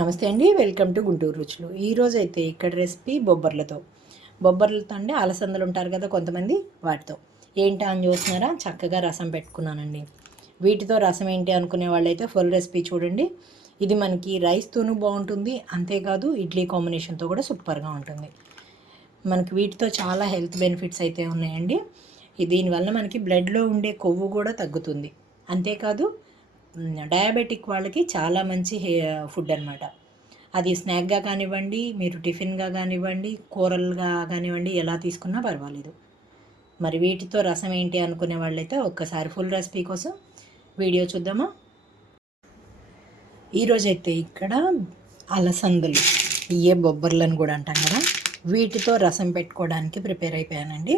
నమస్తే అండి welcome to Guntur రుచులు. ఈరోజు అయితే ఇక్కడ రెసిపీ బొబ్బర్లతో. బొబ్బర్లతో అంటే అలసందలు ఉంటారు కదా కొంతమంది వాటితో. ఏంటి అని చూస్తున్నారా? చక్కగా రసం పెట్టుకున్నానండి. వీటితో రసం ఏంటి అనుకునే వాళ్ళైతే ఫుల్ రెసిపీ చూడండి. ఇది మనకి రైస్తోనూ బాగుంటుంది అంతేకాదు ఇడ్లీ కాంబినేషన్తో కూడా సూపర్గా ఉంటుంది. మనకి వీటితో చాలా హెల్త్ బెనిఫిట్స్ అయితే ఉన్నాయండి. దీనివల్ల మనకి బ్లడ్లో ఉండే కొవ్వు కూడా తగ్గుతుంది. అంతేకాదు డయాబెటిక్ వాళ్ళకి చాలా మంచి హే ఫుడ్ అనమాట అది స్నాక్గా కానివ్వండి మీరు టిఫిన్గా కానివ్వండి కూరలుగా కానివ్వండి ఎలా తీసుకున్నా పర్వాలేదు. మరి వీటితో రసం ఏంటి అనుకునే వాళ్ళైతే ఒక్కసారి ఫుల్ రెసిపీ కోసం వీడియో చూద్దామా? ఈరోజైతే ఇక్కడ అలసందలు ఇయే బొబ్బర్లను కూడా అంటాం కదా వీటితో రసం పెట్టుకోవడానికి ప్రిపేర్ అయిపోయానండి.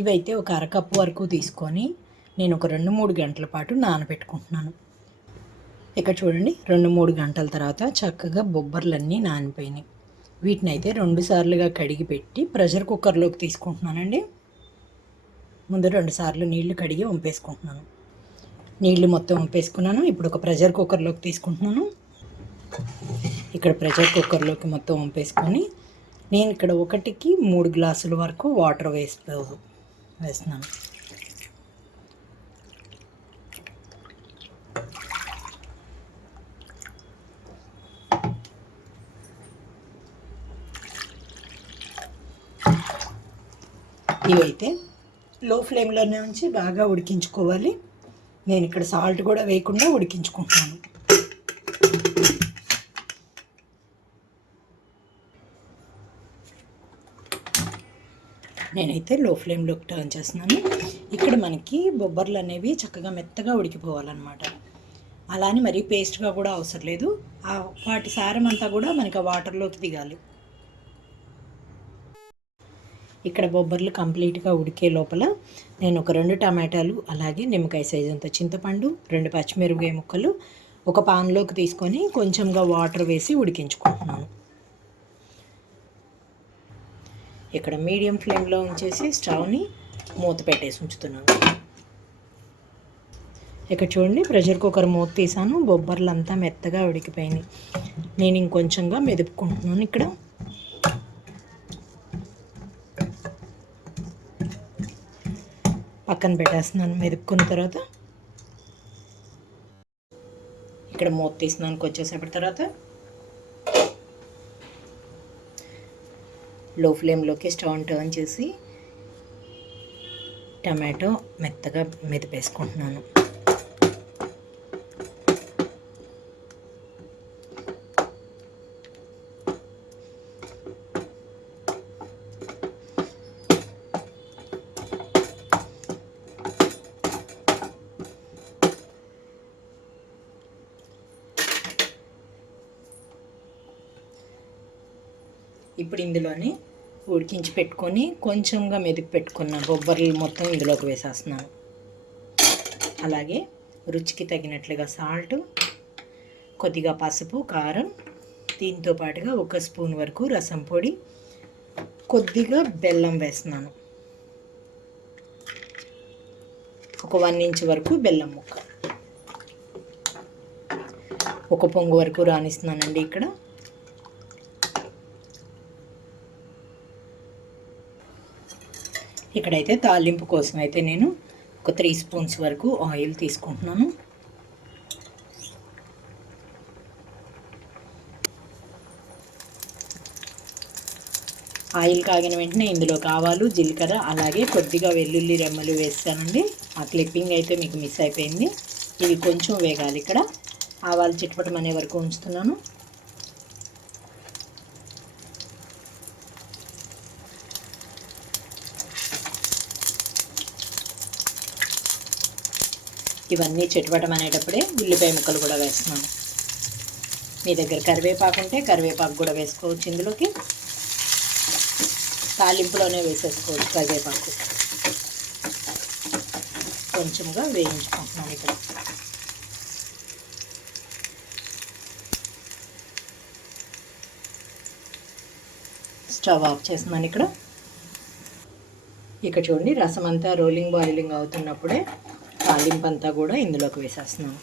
ఇవైతే ఒక అరకప్పు వరకు తీసుకొని నేను ఒక రెండు మూడు గంటల పాటు నానబెట్టుకుంటున్నాను. ఇక్కడ చూడండి రెండు మూడు గంటల తర్వాత చక్కగా బొబ్బర్లన్నీ నానిపోయినాయి. వీటిని అయితే రెండు సార్లుగా కడిగి పెట్టి ప్రెషర్ కుక్కర్లోకి తీసుకుంటున్నానండి. ముందు రెండు సార్లు నీళ్ళు కడిగి వంపేసుకుంటున్నాను నీళ్ళు మొత్తం వంపేసుకున్నాను ఇప్పుడు ఒక ప్రెషర్ కుక్కర్లోకి తీసుకుంటున్నాను. ఇక్కడ ప్రెషర్ కుక్కర్లోకి మొత్తం వంపేసుకొని నేను ఇక్కడ ఒకటికి మూడు గ్లాసుల వరకు వాటర్ వేస్తూ వేస్తున్నాను. ఇవైతే లో ఫ్లేమ్లోనే ఉంచి బాగా ఉడికించుకోవాలి. నేను ఇక్కడ సాల్ట్ కూడా వేయకుండా ఉడికించుకుంటున్నాను. నేనైతే లో ఫ్లేమ్లోకి టర్న్ చేస్తున్నాను. ఇక్కడ మనకి బొబ్బర్లు అనేవి చక్కగా మెత్తగా ఉడికిపోవాలన్నమాట. అలానే మరీ పేస్ట్గా కూడా అవసరం లేదు. ఆ వాటి సారం అంతా కూడా మనకి ఆ వాటర్లోకి దిగాలి. ఇక్కడ బొబ్బర్లు కంప్లీట్గా ఉడికే లోపల నేను ఒక రెండు టమాటాలు అలాగే నిమ్మకాయ సైజ్ అంత చింతపండు రెండు పచ్చిమిరపకాయ ముక్కలు ఒక పాన్లోకి తీసుకొని కొంచెంగా వాటర్ వేసి ఉడికించుకుంటున్నాను. ఇక్కడ మీడియం ఫ్లేమ్లో ఉంచేసి స్టవ్ని మూత పెట్టేసి ఉంచుతున్నాను. ఇక్కడ చూడండి ప్రెషర్ కుక్కర్ మూత తీసాను బొబ్బర్లు అంతా మెత్తగా ఉడికిపోయినాయి. నేను ఇంకొంచెంగా మెదుపుకుంటున్నాను ఇక్కడ. పక్కన పెట్టేస్తున్నాను మెదుపుకున్న తర్వాత. ఇక్కడ మూత తీసినాను వచ్చేసేపటి తర్వాత. లో ఫ్లేమ్లోకి స్టవ్ టర్న్ చేసి టమాటో మెత్తగా మెదిపేసుకుంటున్నాను. ఇప్పుడు ఇందులోనే ఉడికించి పెట్టుకొని కొంచెంగా మెదిపి పెట్టుకున్న బొబ్బర్లు మొత్తం ఇందులోకి వేసేస్తున్నాను. అలాగే రుచికి తగినట్లుగా సాల్ట్ కొద్దిగా పసుపు కారం దీంతో పాటుగా ఒక స్పూన్ వరకు రసం పొడి కొద్దిగా బెల్లం వేస్తున్నాను. ఒక వన్ ఇంచ్ వరకు బెల్లం ముక్క. ఒక పొంగు వరకు రాణిస్తున్నానండి ఇక్కడ. ఇక్కడైతే తాలింపు కోసం అయితే నేను ఒక త్రీ స్పూన్స్ వరకు ఆయిల్ తీసుకుంటున్నాను. ఆయిల్ కాగిన వెంటనే ఇందులో కావాలు జీలకర్ర అలాగే కొద్దిగా వెల్లుల్లి రెమ్మలు వేస్తానండి ఆ క్లిప్పింగ్ అయితే మీకు మిస్ అయిపోయింది. ఇవి కొంచెం వేగాలి ఇక్కడ. ఆవాలు చిట్పటం అనే వరకు ఉంచుతున్నాను. ఇవన్నీ చెట్టుబడం అనేటప్పుడే ఉల్లిపాయ ముక్కలు కూడా వేస్తున్నాను. మీ దగ్గర కరివేపాకు ఉంటే కరివేపాకు కూడా వేసుకోవచ్చు ఇందులోకి. తాలింపులోనే వేసేసుకోవచ్చు కరివేపాకు. కొంచెంగా వేయించుకుంటున్నాను ఇక్కడ. స్టవ్ ఆఫ్ చేస్తున్నాను ఇక్కడ. ఇక చూడండి రసం అంతా రోలింగ్ బాయిలింగ్ అవుతున్నప్పుడే తాలింపు అంతా కూడా ఇందులోకి వేసేస్తున్నాను.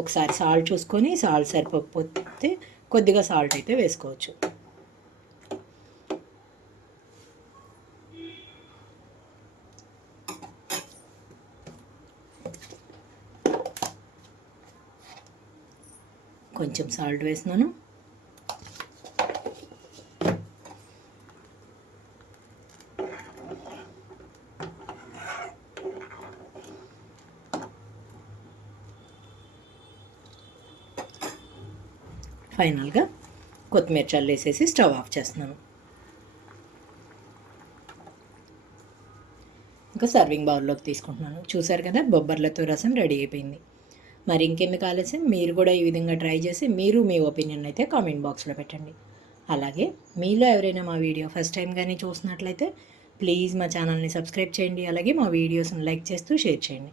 ఒకసారి సాల్ట్ చూసుకొని సాల్ట్ సరిపోకపోతే కొద్దిగా సాల్ట్ అయితే వేసుకోవచ్చు. కొంచెం సాల్ట్ వేసినాను ఫైనల్గా కొత్తిమీర చల్లేసేసి స్టవ్ ఆఫ్ చేస్తున్నాను. ఇంకా సర్వింగ్ బౌల్లోకి తీసుకుంటున్నాను. చూసారు కదా బొబ్బర్లతో రసం రెడీ అయిపోయింది. మరి ఇంకెందుకు ఆలస్యం? మీరు కూడా ఈ విధంగా ట్రై చేసి మీరు మీ ఒపీనియన్ అయితే కామెంట్ బాక్స్లో పెట్టండి. అలాగే మీలో ఎవరైనా మా వీడియో ఫస్ట్ టైం కానీ చూసినట్లయితే ప్లీజ్ మా ఛానల్ని సబ్స్క్రైబ్ చేయండి. అలాగే మా వీడియోస్ని లైక్ చేస్తూ షేర్ చేయండి.